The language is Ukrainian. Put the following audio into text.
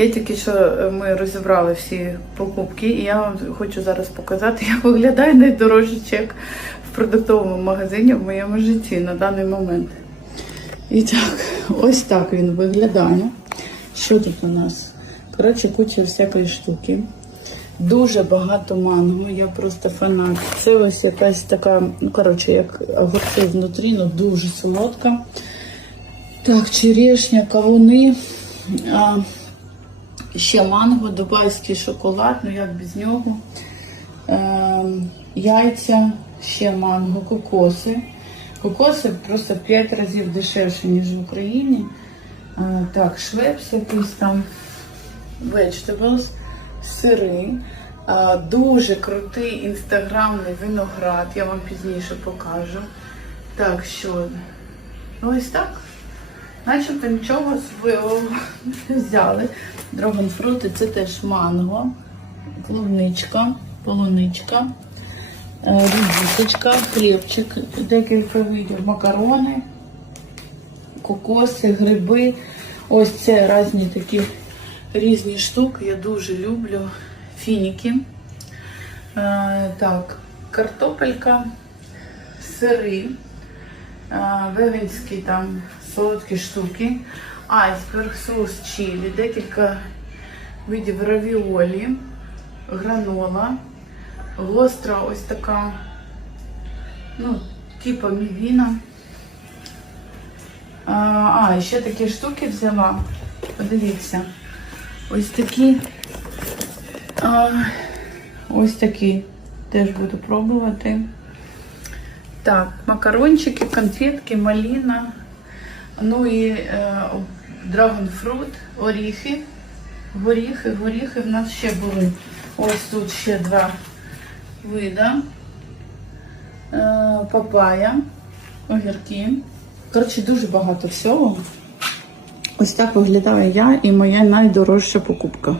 Я тільки що е, ми розібрали всі покупки, і я вам хочу зараз показати, як виглядає найдорожчий чек в продуктовому магазині в моєму житті на даний момент. І так, ось так він виглядає. Що тут у нас? Коротше, куча всякої штуки. Дуже багато манго, я просто фанат. Це ось якась така, ну коротше, як огурці внутрі, ну дуже солодка. Так, черешня, кавуни. А, ще манго, дубайський шоколад, ну як без нього. Е, яйця, ще манго, кокоси. Кокоси просто 5 разів дешевше, ніж в Україні. Е, так, швепс якийсь там, vegetables, сири. Е, дуже крутий інстаграмний виноград, я вам пізніше покажу. Так, що ну, ось так. Начебто нічого свого не взяли. Драгонфрути це теж манго, клубничка, полуничка, е, редисочка, хлібчик, декілька видів, макарони, кокоси, гриби. Ось це різні такі різні штуки. Я дуже люблю фініки. Е, так, картопелька, сири. А, веганські там солодкі штуки, айсберг, соус чилі, декілька видів равіолі, гранола, гостра ось така, ну, типа мівіна. А, а, і ще такі штуки взяла. Подивіться. Ось такі. А, ось такі. Теж буду пробувати. Так, макарончики, конфетки, малина, ну і е, драгонфрут, оріхи. Горіхи, горіхи в нас ще були. Ось тут ще два вида. Е, папая, огірки. Коротше, дуже багато всього. Ось так виглядаю я і моя найдорожча покупка.